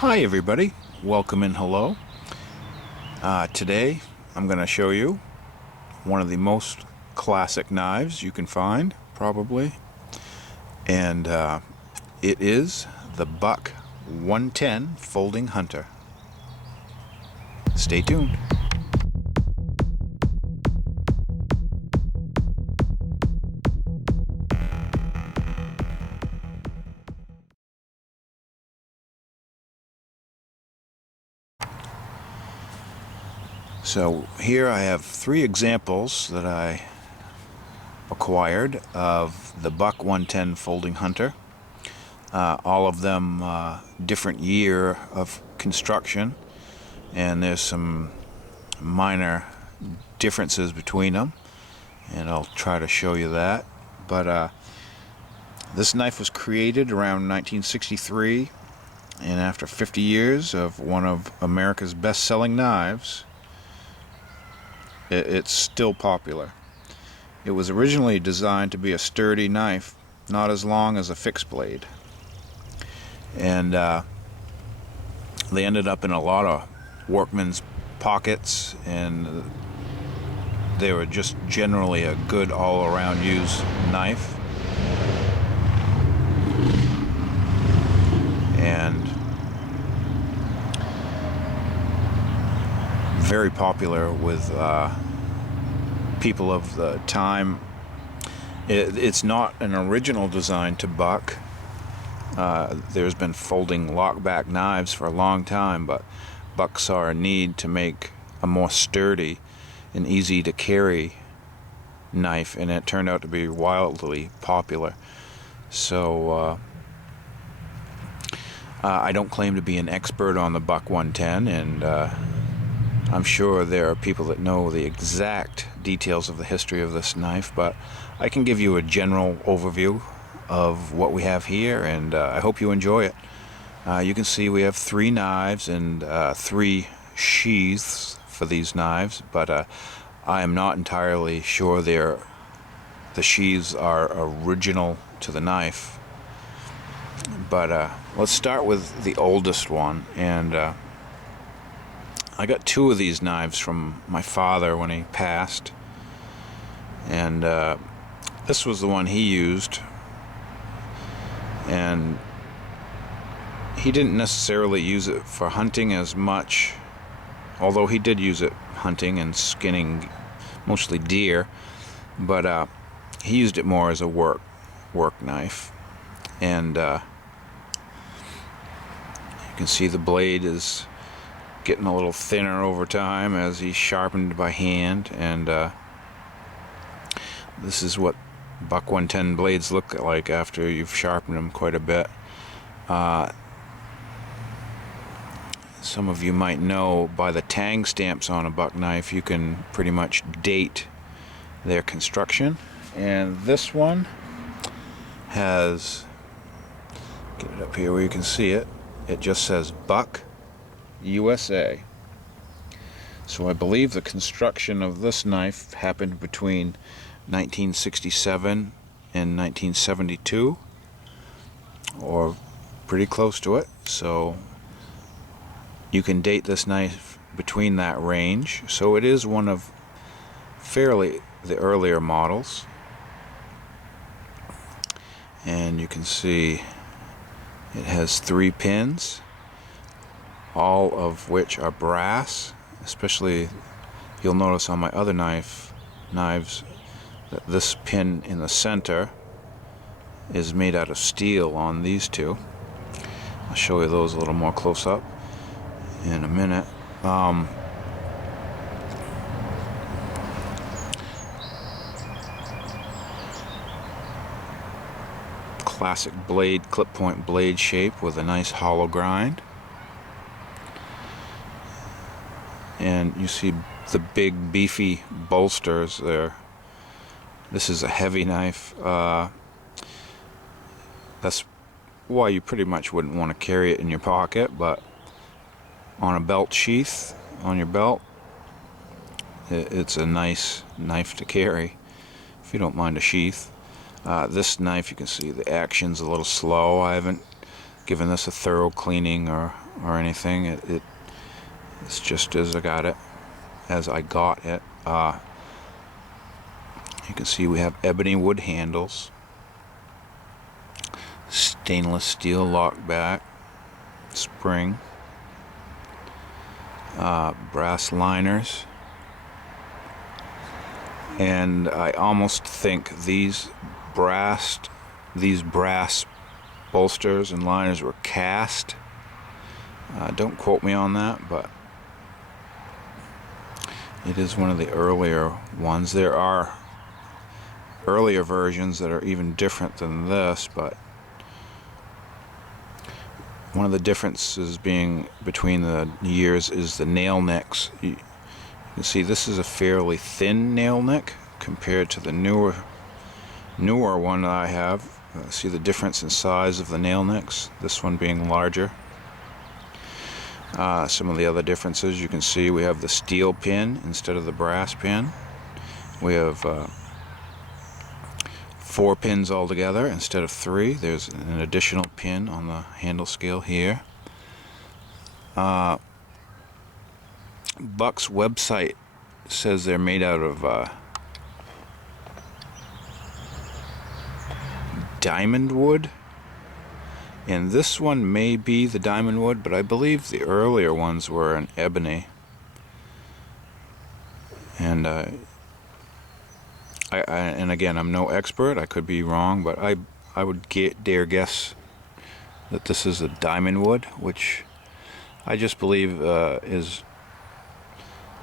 Hi everybody, welcome and hello. Today I'm going to show you one of the most classic knives you can find, probably, and it is the Buck 110 Folding Hunter. Stay tuned. So here I have three examples that I acquired of the Buck 110 Folding Hunter. All of them different year of construction, and there's some minor differences between them, and I'll try to show you that. But this knife was created around 1963, and after 50 years of one of America's best-selling knives, it's still popular. It was originally designed to be a sturdy knife, not as long as a fixed blade. And they ended up in a lot of workmen's pockets, and they were just generally a good all-around use knife. And very popular with people of the time. It's not an original design to Buck. There's been folding lockback knives for a long time, but Buck saw a need to make a more sturdy and easy to carry knife, and it turned out to be wildly popular. So I don't claim to be an expert on the Buck 110, and I'm sure there are people that know the exact details of the history of this knife, but I can give you a general overview of what we have here, and I hope you enjoy it. You can see we have three knives and three sheaths for these knives, but I am not entirely sure the sheaths are original to the knife. But let's start with the oldest one, and I got two of these knives from my father when he passed, and this was the one he used, and he didn't necessarily use it for hunting as much, although he did use it hunting and skinning mostly deer, but he used it more as a work knife. And you can see the blade is getting a little thinner over time as he's sharpened by hand, and this is what Buck 110 blades look like after you've sharpened them quite a bit. Some of you might know by the tang stamps on a Buck knife you can pretty much date their construction, and this one has, get it up here where you can see it, it just says Buck USA. So I believe the construction of this knife happened between 1967 and 1972, or pretty close to it. So you can date this knife between that range. So it is one of fairly the earlier models. And you can see it has three pins, all of which are brass. Especially, you'll notice on my other knives that this pin in the center is made out of steel on these two. I'll show you those a little more close up in a minute. Classic blade, clip point blade shape with a nice hollow grind. And you see the big beefy bolsters there. This is a heavy knife. That's why you pretty much wouldn't want to carry it in your pocket, but on a belt sheath on your belt, it's a nice knife to carry if you don't mind a sheath. This knife, you can see the action's a little slow. I haven't given this a thorough cleaning or or anything. It's just as I got it. You can see we have ebony wood handles, stainless steel lockback, spring, brass liners, and I almost think these brass bolsters and liners were cast. Don't quote me on that, but it is one of the earlier ones. There are earlier versions that are even different than this, but one of the differences being between the years is the nail necks. You can see this is a fairly thin nail neck compared to the newer one that I have. See the difference in size of the nail necks, this one being larger. Some of the other differences you can see, we have the steel pin instead of the brass pin. We have 4 pins altogether instead of 3. There's an additional pin on the handle scale here. Buck's website says they're made out of diamond wood, and this one may be the diamond wood, but I believe the earlier ones were an ebony. And and again, I'm no expert, I could be wrong, but I would dare guess that this is a diamond wood, which I just believe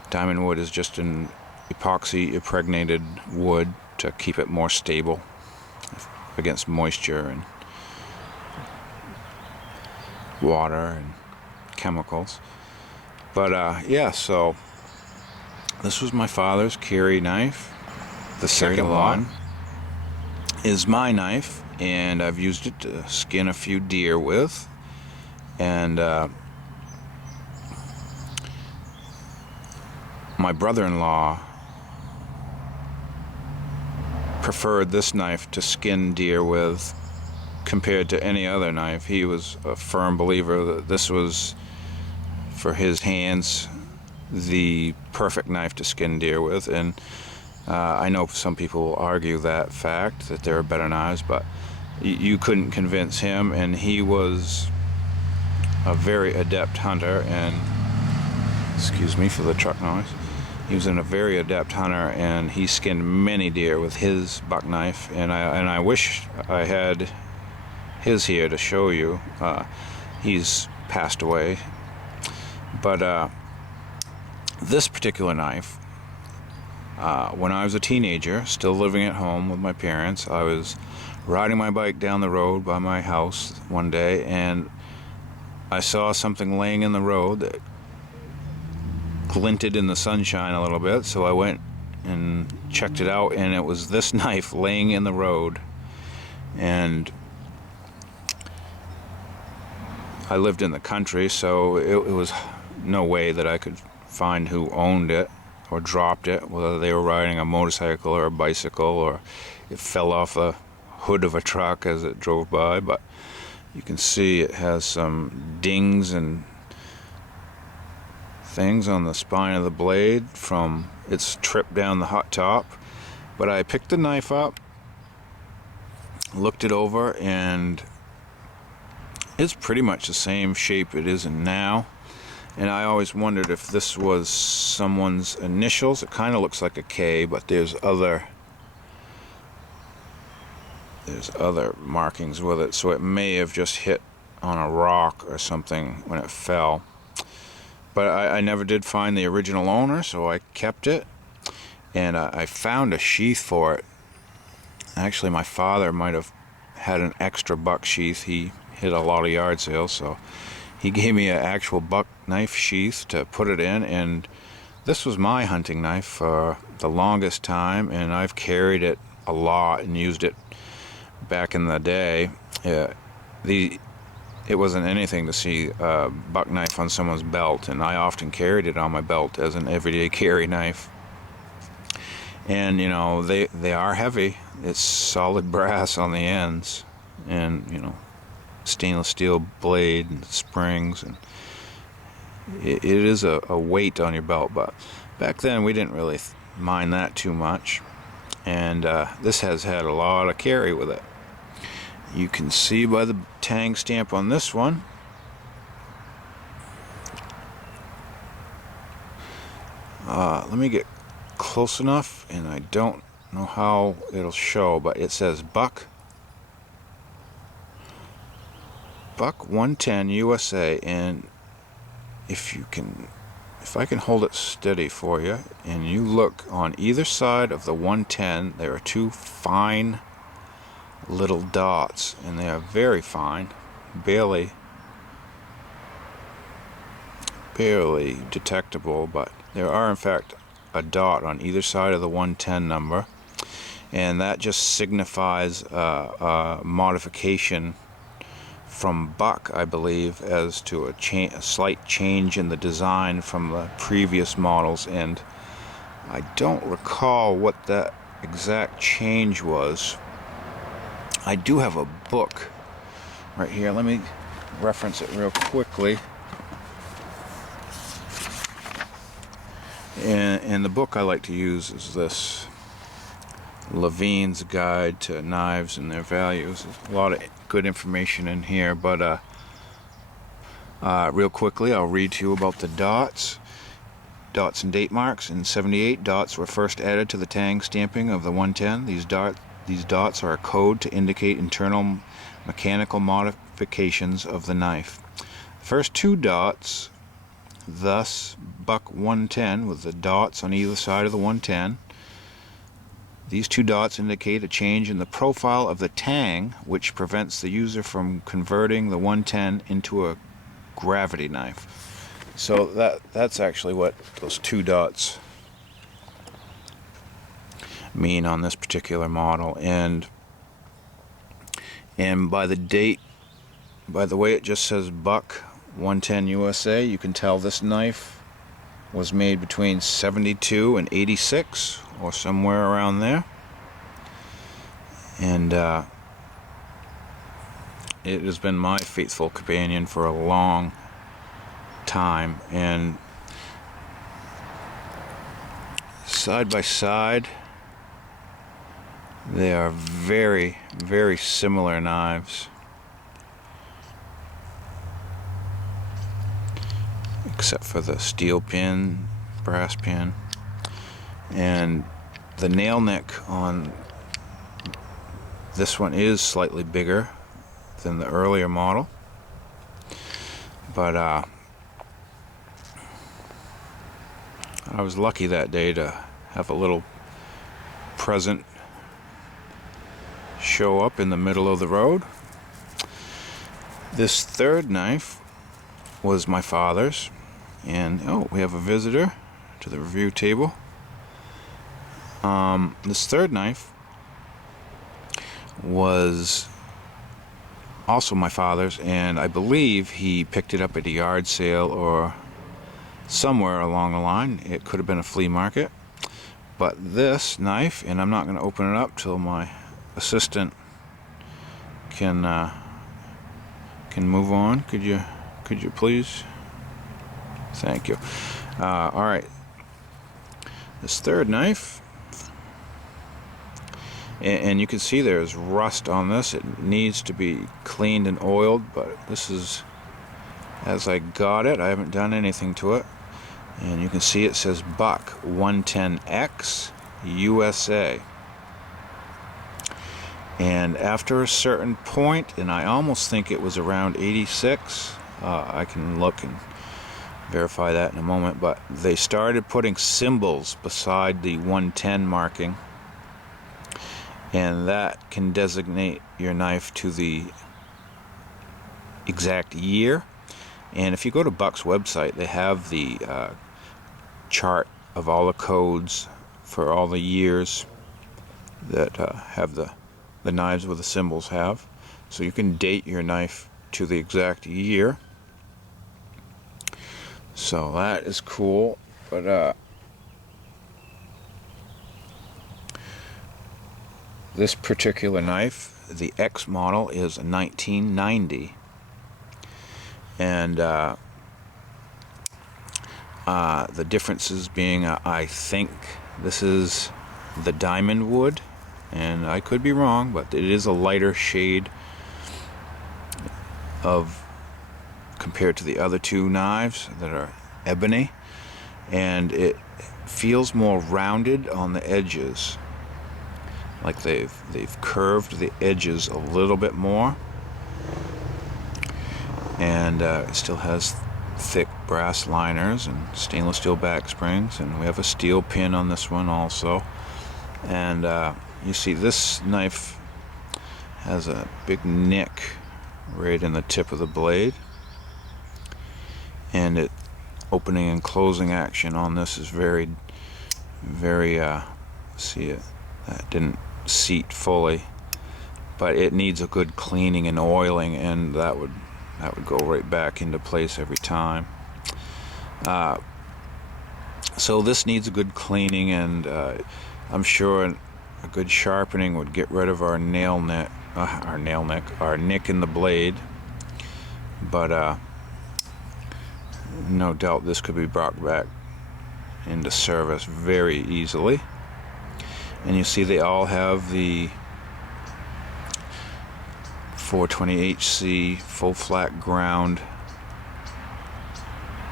diamond wood is just an epoxy impregnated wood to keep it more stable against moisture and water and chemicals. But yeah, so this was my father's Carry knife. The second one is my knife, and I've used it to skin a few deer with. And my brother-in-law preferred this knife to skin deer with compared to any other knife. He was a firm believer that this was, for his hands, the perfect knife to skin deer with. And I know some people argue that fact, that there are better knives, but you couldn't convince him, and he was a very adept hunter, and excuse me for the truck noise. He was a very adept hunter, and he skinned many deer with his buck knife, and I wish I had his here to show you. He's passed away, but this particular knife, when I was a teenager, still living at home with my parents, I was riding my bike down the road by my house one day, and I saw something laying in the road that glinted in the sunshine a little bit, so I went and checked it out, and it was this knife laying in the road. And I lived in the country, so it was no way that I could find who owned it or dropped it, whether they were riding a motorcycle or a bicycle, or it fell off the hood of a truck as it drove by. But you can see it has some dings and things on the spine of the blade from its trip down the hot top. But I picked the knife up, looked it over, and it's pretty much the same shape it is in now. And I always wondered if this was someone's initials. It kind of looks like a K, but there's other markings with it, so it may have just hit on a rock or something when it fell. But I never did find the original owner, so I kept it, and I found a sheath for it. Actually, my father might have had an extra buck sheath. He hit a lot of yard sales, so he gave me an actual buck knife sheath to put it in, and this was my hunting knife for the longest time, and I've carried it a lot and used it back in the day. It wasn't anything to see a buck knife on someone's belt, and I often carried it on my belt as an everyday carry knife. And you know, they are heavy. It's solid brass on the ends, and you know, stainless steel blade and springs, and it is a weight on your belt, but back then we didn't really mind that too much. And this has had a lot of carry with it. You can see by the tang stamp on this one. Let me get close enough, and I don't know how it'll show, but it says Buck 110 USA. And if I can hold it steady for you, and you look on either side of the 110, there are two fine little dots, and they are very fine, barely detectable, but there are in fact a dot on either side of the 110 number, and that just signifies a modification from buck, I believe, as to a slight change in the design from the previous models. And I don't recall what that exact change was. I do have a book right here. Let me reference it real quickly. And the book I like to use is this, Levine's Guide to Knives and Their Values. There's a lot of good information in here, but real quickly I'll read to you about the dots and date marks. In 78, dots were first added to the tang stamping of the 110. These dots are a code to indicate internal mechanical modifications of the knife. The first two dots, thus Buck 110, with the dots on either side of the 110. These two dots indicate a change in the profile of the tang, which prevents the user from converting the 110 into a gravity knife. So that's actually what those two dots mean on this particular model. And by the date, by the way it just says Buck 110 USA, you can tell this knife was made between 72 and 86, or somewhere around there. And it has been my faithful companion for a long time. And side by side, they are very, very similar knives, except for the steel pin, brass pin, and the nail neck on this one is slightly bigger than the earlier model, but I was lucky that day to have a little present show up in the middle of the road. This third knife was my father's, and we have a visitor to the review table. This third knife was also my father's, and I believe he picked it up at a yard sale or somewhere along the line. It could have been a flea market. But this knife, and I'm not going to open it up till my assistant can move on. Could you please? Thank you. All right. This third knife, and you can see there's rust on this. It needs to be cleaned and oiled, but this is as I got it. I haven't done anything to it. And you can see it says Buck 110X USA. And after a certain point, and I almost think it was around 86, I can look and verify that in a moment, but they started putting symbols beside the 110 marking, and that can designate your knife to the exact year. And if you go to Buck's website, they have the chart of all the codes for all the years that have the knives with the symbols have. So you can date your knife to the exact year. So that is cool. But this particular knife, the X model, is a 1990. And The differences being, I think this is the diamond wood, and I could be wrong, but it is a lighter shade of compared to the other two knives that are ebony, and it feels more rounded on the edges, like they've curved the edges a little bit more, and it still has thick brass liners and stainless steel back springs, and we have a steel pin on this one also. And you see this knife has a big nick right in the tip of the blade, and it opening and closing action on this is very see it, that didn't seat fully, but it needs a good cleaning and oiling, and that would go right back into place every time. So this needs a good cleaning, and I'm sure a good sharpening would get rid of our nick in the blade. But no doubt this could be brought back into service very easily. And you see they all have the 420HC full flat ground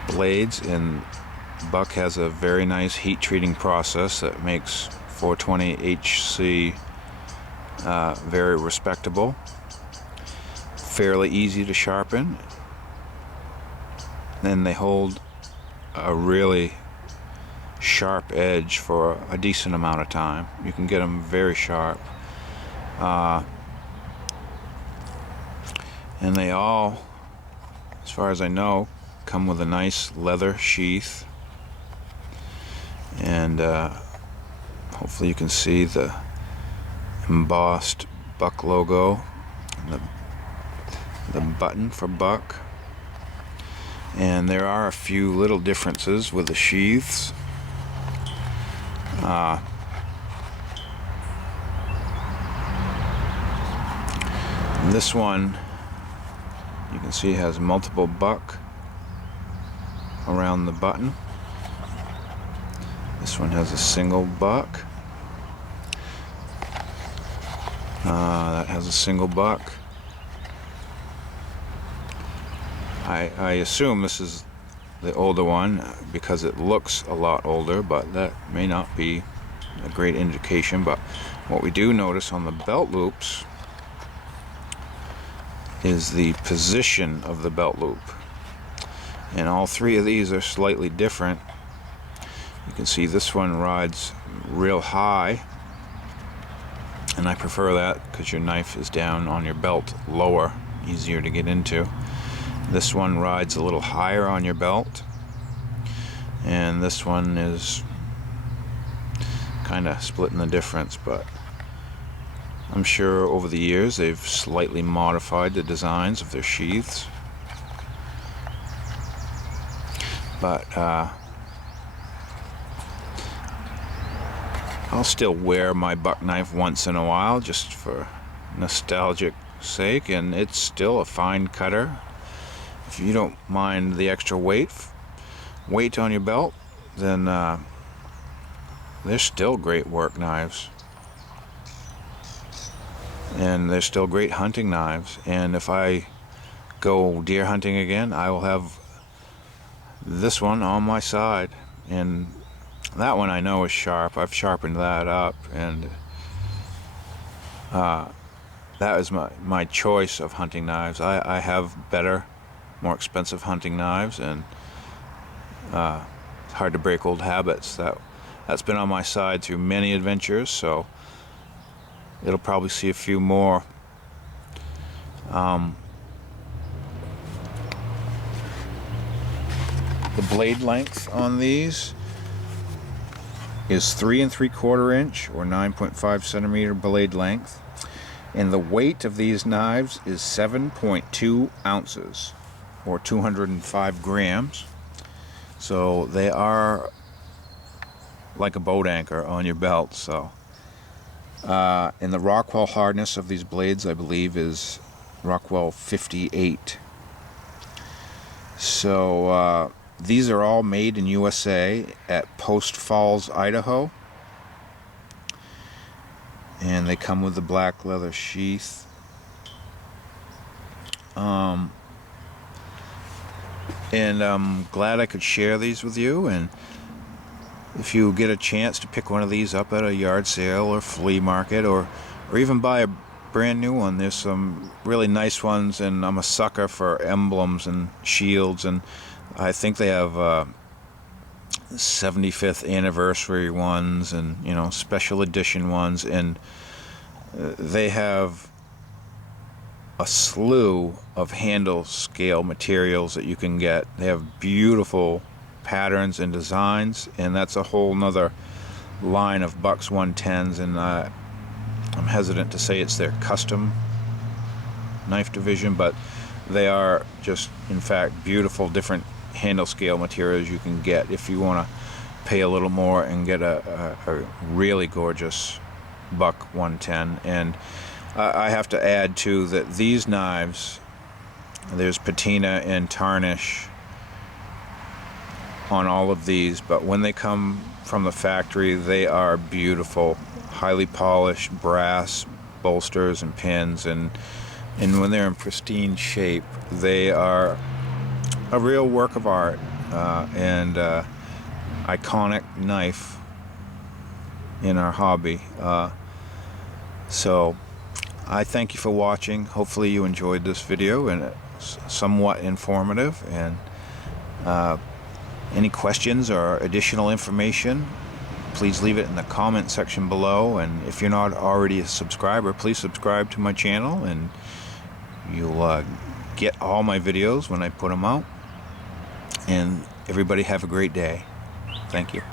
blades, and Buck has a very nice heat treating process that makes 420HC very respectable, fairly easy to sharpen, and they hold a really sharp edge for a decent amount of time. You can get them very sharp. And they all, as far as I know, come with a nice leather sheath, and hopefully you can see the embossed Buck logo and the button for Buck. And there are a few little differences with the sheaths. This one, you can see, has multiple Buck around the button. This one has a single Buck. That has a single Buck. I assume this is the older one because it looks a lot older, but that may not be a great indication. But what we do notice on the belt loops is the position of the belt loop, and all three of these are slightly different. You can see this one rides real high, and I prefer that because your knife is down on your belt lower, easier to get into. This one rides a little higher on your belt, and this one is kind of splitting the difference, but I'm sure over the years they've slightly modified the designs of their sheaths. But I'll still wear my Buck knife once in a while just for nostalgic sake, and it's still a fine cutter. If you don't mind the extra weight on your belt, then they're still great work knives, and they're still great hunting knives. And if I go deer hunting again, I will have this one on my side, and that one I know is sharp. I've sharpened that up, and that is my choice of hunting knives. I have better, more expensive hunting knives, and it's hard to break old habits. That's been on my side through many adventures, so it'll probably see a few more. The blade length on these is 3 3/4 inch or 9.5 centimeter blade length, and the weight of these knives is 7.2 ounces or 205 grams. So they are like a boat anchor on your belt. So and the Rockwell hardness of these blades, I believe, is Rockwell 58. So These are all made in USA at Post Falls, Idaho. And they come with the black leather sheath. And I'm glad I could share these with you. And if you get a chance to pick one of these up at a yard sale or flea market, or even buy a brand new one, there's some really nice ones, and I'm a sucker for emblems and shields, and I think they have 75th anniversary ones, and special edition ones, and they have a slew of handle scale materials that you can get. They have beautiful patterns and designs, and that's a whole nother line of Bucks 110s, and I'm hesitant to say it's their custom knife division, but they are just, in fact, beautiful different handle scale materials you can get if you want to pay a little more and get a really gorgeous Buck 110. And I have to add too that these knives, there's patina and tarnish on all of these, but when they come from the factory, they are beautiful, highly polished brass bolsters and pins, and when they're in pristine shape, they are a real work of art, and iconic knife in our hobby. So I thank you for watching. Hopefully you enjoyed this video, and it's somewhat informative. And any questions or additional information, please leave it in the comment section below. And if you're not already a subscriber, please subscribe to my channel, and you'll get all my videos when I put them out. And everybody have a great day. Thank you.